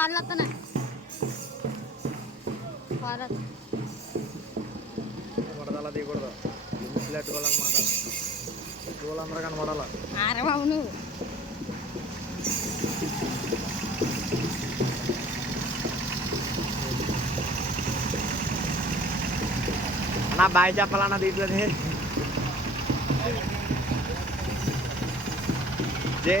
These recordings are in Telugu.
కోడలు వస్తున్నాయి కోడలు కొడదల దిగకూడదు ముసలు ఎట్టుకోవాలన్నమాట వాళ్ళందరూ కనబడాల అరే బాబు నువ్వు అన్న బాయ్ చెప్పాలన్న దీంట్లోనే జై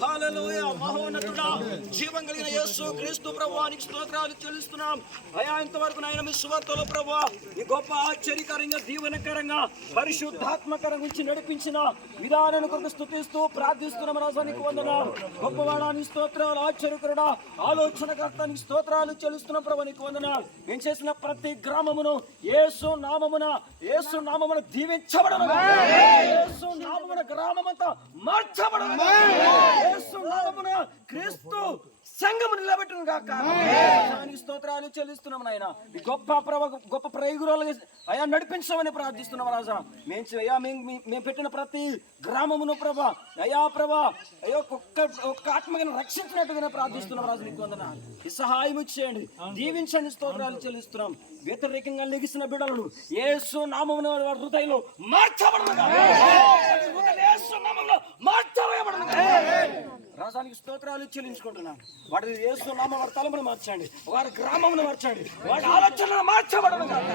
హల్లెలూయా మహోన్నతుడా. జీవం కలిగిన యేసు క్రీస్తు ప్రభువానికి స్తోత్రాలు చెల్లిస్తున్నాం. అయా ఇంతవరకు నాయన మీ సువార్తలో ప్రభు ఈ గొప్ప ఆశ్చర్యకరంగా దీవనకరంగా పరిశుద్ధాత్మకరంగా ఉంచి నడిపించిన విధానాన్ని కొరకు స్థుతిస్తూ ప్రార్థిస్తున్నాం. రాజానికి వందనాలు. గొప్పవాడానికి స్తోత్రాలు. ఆశ్చర్యకరుడా ఆలోచనకర్తానికి స్తోత్రాలు చెల్లిస్తున్నాం ప్రభు నీకు వందనాలు. మేము చేసిన ప్రతి గ్రామమును ఏసు నామమున ఏసు నామమున దీవించబడను నామమున క్రీస్తు సంఘము నిలబెట్టును గాక దానికి స్తోత్రాలు చెల్లిస్తున్నాం నాయన. గొప్ప ప్రభ గొప్ప ప్రయోగురాలు అయా నడిపించమని ప్రార్థిస్తున్నాం రాజా. మేము అయ్యా మేము పెట్టిన ప్రతి గ్రామమును ప్రభా అయా ప్రభా అయ్యో ఒక్క ఒక్క ఆత్మని రక్షించినట్టుగానే ప్రార్థిస్తున్నాం రాజు నీకు వందనాలు. ఈ సహాయం ఇచ్చేయండి. దీవించండి స్తోత్రాలు చెల్లిస్తున్నాం. వ్యతిరేకంగా లెగిసిన బిడలను యేసు నామమున హృదయంలో మార్చబడనుగా. రాజానికి స్తోత్రాలు చెల్లించుకుంటున్నాను వాటిని యేసు వారి తలమును మార్చండి. వారి గ్రామమును మార్చండి. వాటి ఆలోచన మార్చబడను కాక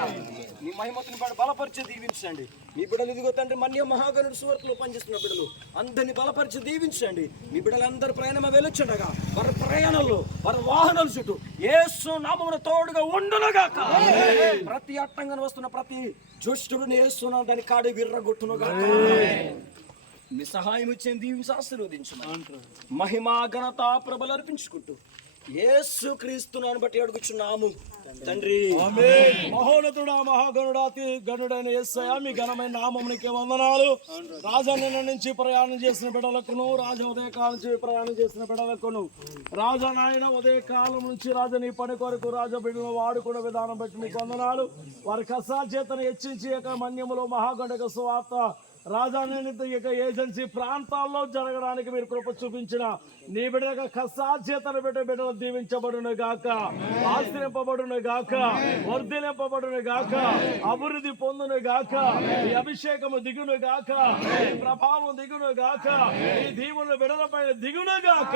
మీ మహిమతిని వాడు బలపరిచి దీవించండి. మీ బిడ్డలు ఇదిగో తండ్రి మన్య మహాగణుడు సువర్తలో పనిచేస్తున్న బిడ్డలు అందరిని బలపరిచి దీవించండి. మీ బిడ్డలందరూ ప్రయాణం వెళ్ళొచ్చుండగా వారి ప్రయాణంలో వారి వాహనాల చుట్టూ ఏసు నామమున తోడుగా ఉండునుగాక ప్రతి అట్టంగా వస్తున్న ప్రతి దుష్టుడిని యేసు దాని కాడి విర్రగొట్టునుగాక మీ సహాయం ఇచ్చేది దీవించి ఆశీర్వదించు మహిమా ఘనత ప్రభలు అర్పించుకుంటూ యేసు క్రీస్తునాను బట్టి అడుగుచున్నాము. తండ్రి. మహోన్నతుడా మహాగణుడా గణుడైన మీ ఘనమైన నామమునికి వందనాలు. రాజా నిన్న నుంచి ప్రయాణం చేసిన బిడలకును రాజా ఉదయకాలం నుంచి ప్రయాణం చేసిన బిడలకును రాజా నాయన ఉదయకాలం నుంచి రాజా నీ పని కొరకు రాజా బిడ్డలు వాడుకునే విధానం బట్టి మీకు వందనాలు. వారి కష్టాల చేతను హెచ్చించి యొక్క మన్యములో మహాగణుడిక సువార్త రాజా యొక్క ఏజెన్సీ ప్రాంతాల్లో జరగడానికి మీరు కృప చూపించిన నీ బిడ్డ కసాధ్యతను బిడ్డ బిడ్డలు దీవించబడును గాక ఆశ్రయింపబడును గాక వర్ధిలింపబడును గాక అభివృద్ధి పొందును గాక ఈ అభిషేకము దిగును గాక ఈ ప్రభావం దిగును గాక ఈ దీవులు బిడల పైన దిగును గాక.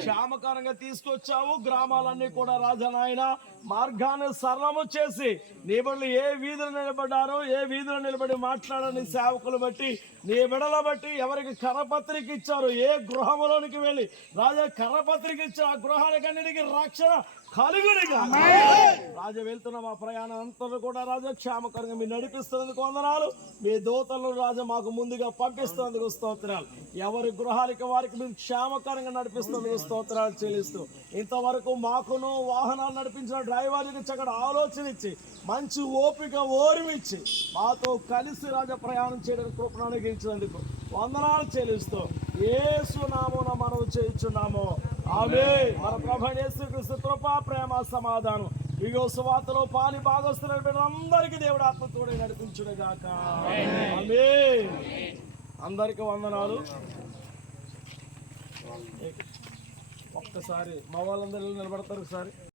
క్షామకారంగా తీసుకొచ్చావు గ్రామాలన్నీ కూడా రాజా నాయన మార్గాన్ని సరళము చేసి నీ బిడ్డలు ఏ వీధులు నిలబడ్డారో ఏ వీధిలో నిలబడి మాట్లాడని సేవకులు బట్టి నీ బిడల బట్టి ఎవరికి కరపత్రిక ఇచ్చారు? ఏ గృహంలోనికి వెళ్ళి? రాజా కరపత్రిక ఇచ్చారు ఆ గృహానికి అన్నిటికీ రక్షణ కలుగునిగా రాజా వెళ్తున్న మా ప్రయాణం అంతా కూడా రాజా క్షేమకరంగా మీరు నడిపిస్తున్నందుకు వందనాలు. మీ దూతలను రాజా మాకు ముందుగా పంపిస్తున్నందుకు స్తోత్రాలు. ఎవరి గృహాలకి వారికి మేము క్షేమకరంగా నడిపిస్తున్నందుకు స్తోత్రాలు చెల్లిస్తూ ఇంతవరకు మాకును వాహనాలు నడిపించిన డ్రైవర్కి చక్కటి ఆలోచన ఇచ్చి మంచి ఓపిక ఓర్మిచ్చి మాతో కలిసి రాజా ప్రయాణం చేయడానికి కృపను అనుగ్రహించినందుకు వందనాలు చెల్లిస్తూ ఏసునామమున మనము చేయించున్నాము. ఆమె మన ప్రభు యేసుక్రీస్తు కృప ప్రేమ సమాధానం. ఇగో సువార్తలో పాలి భాగస్తున్న అందరికీ దేవుడు ఆత్మ తోడే నడిపించుడు గాక ఆమె అందరికి వందనాలు. ఒక్కసారి మా వాళ్ళందరూ నిలబడతారు ఒకసారి?